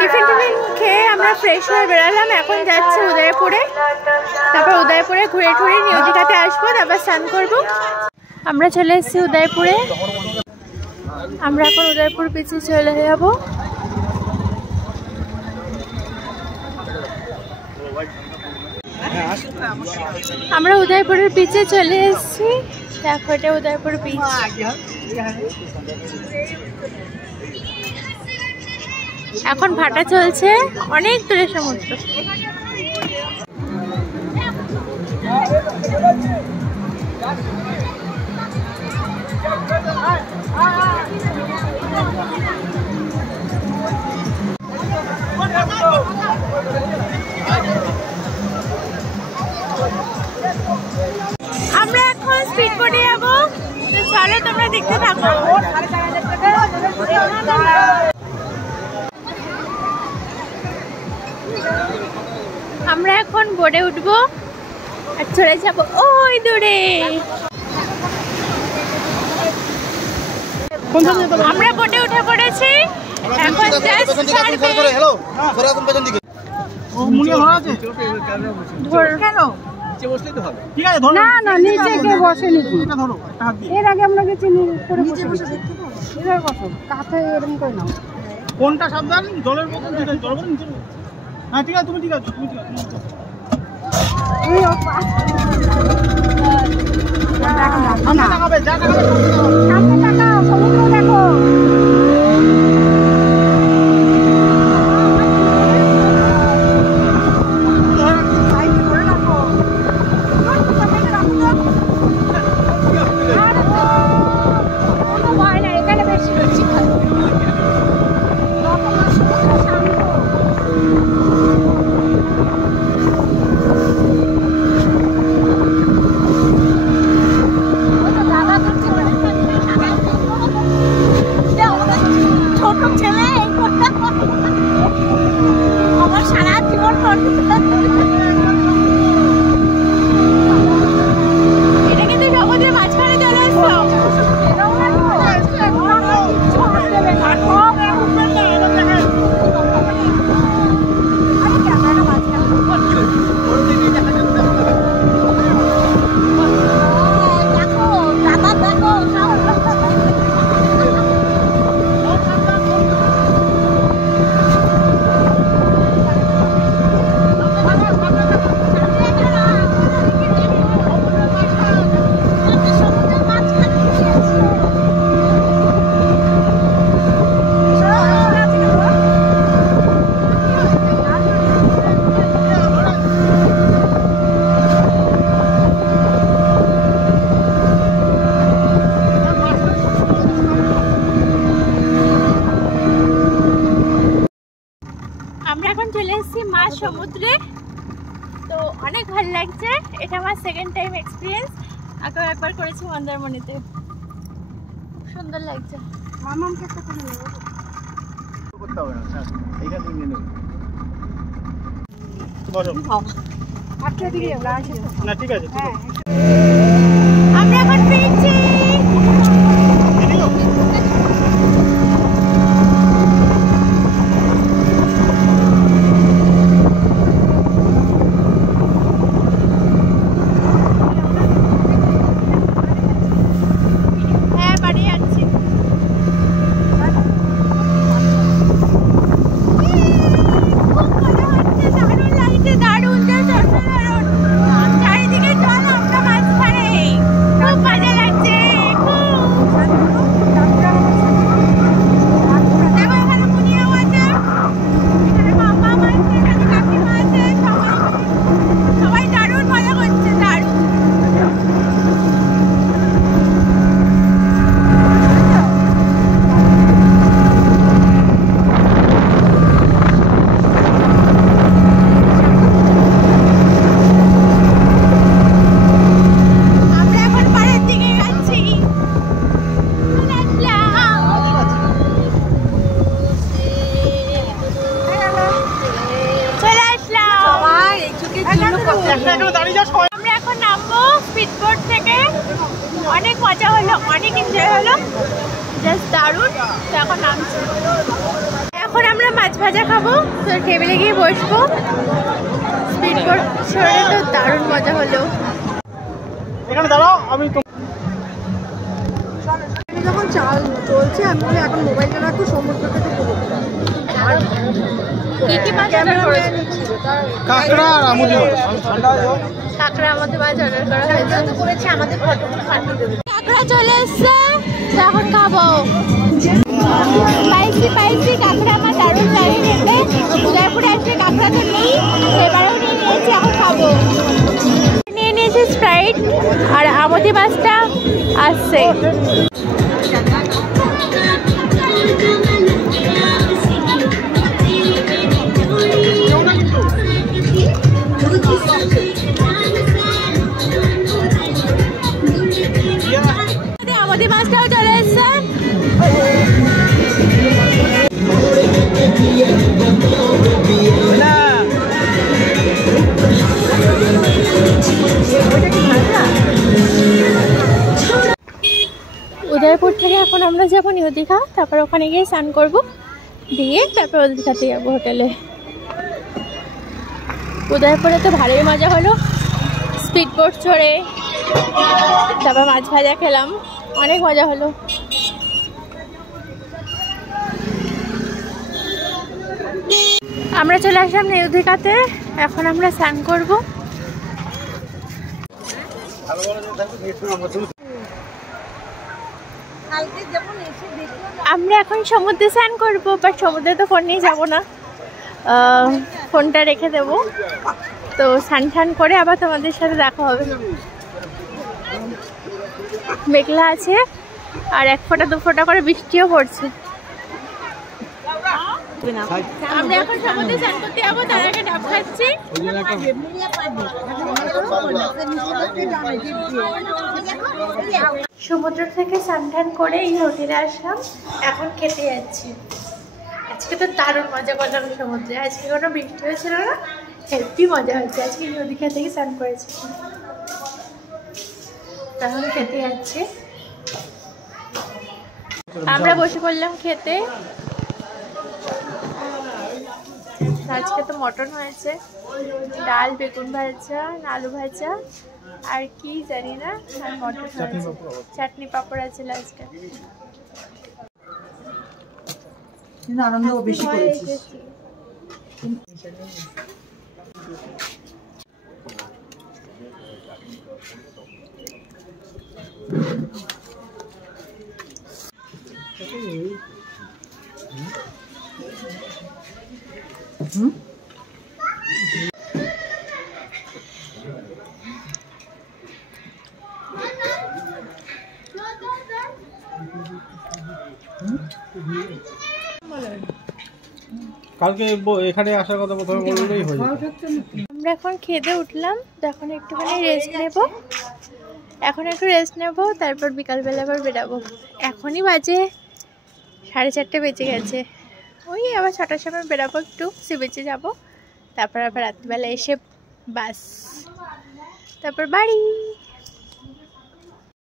Tiffin খেয়ে আমরা fresh হয়ে বেরোলাম। এখন যাচ্ছি উদয়পুরে, তারপর উদয়পুরে ঘুরে ঘুরে নিউ দীঘাতে আসবো, তারপর স্নান করবো। আমরা চলে এসেছি উদয়পুরে। আমরা এখন উদয়পুর বিচে চলে যাব। আমরা উদয়পুরের বিচে চলে এসেছি। দেখো এটা উদয়পুর বিচ। এখন ভাটা চলছে, অনেক দূরে সমুদ্র। আমরা এখন স্পিড বোটে যাবো, চলো তোমরা দেখতে থাকো। আমরা এখন বোটে উঠবো আর চলে যাবো ওই দূরে। আমরা বোটে উঠে পড়েছি, এখন কোনটা সাবধান, জলের মধ্যে হ্যাঁ ঠিক আছে, তুমি ঠিক আছে, তুমি ঠিক আছে। সমুদ্র দেখো। সমুদ্রে তো অনেক ভালো লাগছে। এটা আমার সেকেন্ড টাইম এক্সপিরিয়েন্স। আগেও একবার করেছি মন্দারমণিতে, খুব সুন্দর লাগছে। মামামকে একটা করে নেব, করতে হবে না, এইখান থেকে নিয়ে নেব। বলো আচ্ছা দিকে না, ঠিক আছে। আমরা এখন ফিরছি। আমরা এখন নামবো স্পিডবোট থেকে। অনেক মজা হলো, অনেক এনজয় হলো, জাস্ট দারুণ। তো এখন নামছি। এখন আমরা আমরা মাছ ভাজা খাবো, তো টেবিলে গিয়ে বসবো। স্পিড বোট চড়ে তো দারুণ মজা হলো। এখানে দাঁড়াও, আমি যখন চাল চলছে আমি বলি এখন মোবাইলটা রাখো, সমুদ্র থেকে কি কি মাছ অর্ডার করেছে? কাঁকড়া আর আমুদি মাছ। কাঁকড়া আমাদের মাছ অর্ডার করা হয়েছে, আমাদের ফটোগুলো পাঠিয়ে দেবে। কাঁকড়া চলে এসছে, এখন খাবো। স্পাইসি কাঁকড়া আমার দারুণ লাগে খেতে। উদয়পুরে আসলে কাঁকড়া তো নেই, এবারেও নিয়ে নিয়েছি, এখন খাবো। নিয়ে নিয়েছি স্প্রাইট, আর আমুদি মাছটা আসছে। আমুদি মাছটাও চলে এসছে। উদয়পুর থেকে এখন আমরা যাবো নিউ দীঘা, তারপর ওখানে গিয়ে স্নান করবো, দিয়ে তারপর দীঘাতে যাবো হোটেলে। উদয়পুরে তো ভালোই মজা হলো, স্পিড বোট চড়ে, তারপর মাছ ভাজা খেলাম, অনেক মজা হলো। আমরা চলে আসলাম নিউ দীঘাতে, এখন আমরা স্নান করবো। আমরা এখন সমুদ্রে স্নান করবো, বাট সমুদ্রে তো ফোন নিয়ে যাবো না, ফোনটা রেখে দেবো। তো স্নান টান করে আবার তোমাদের সাথে দেখা হবে। মেঘলা আছে, আর 1 ফোঁটা 2 ফোঁটা করে বৃষ্টিও পড়ছে। আমরা এখন সমুদ্রে স্নান করতে যাবো, তার আগে ডাব খাচ্ছি। সমুদ্র থেকে স্নান টান করে এই হোটেলে আসলাম, এখন খেতে যাচ্ছি। আজকে তো দারুণ মজা করলাম সমুদ্রে, আজকে কোনো বৃষ্টি হয়েছিল না, হেভি মজা হচ্ছে। আজকে নিউ দীঘা থেকে স্নান করেছি, তখন খেতে যাচ্ছে। আমরা বসে পড়লাম খেতে। আজকে তো মটন হয়েছে, ডাল, বেগুন ভাজা, আলু ভাজা, আর কি জানি না, আর মটন হয়েছে, চাটনি পাপড় আছে আজকে। আনন্দ বেশি করেছিস। কালকে এখানে আসার কথা প্রথমে বললেই হয়ে যেত। আমরা এখন খেতে উঠলাম, তখন একটুখানি রেস্ট নেব, এখন একটু রেস্ট নেব, তারপর বিকালবেলা আবার বেরাবো। এখনই বাজে 4:30 বেজে গেছে, ওই আবার 6টার সময় বেরাবো, একটু সি বিচে যাবো, তারপর আবার রাত্রিবেলা এসে বাস, তারপর বাড়ি।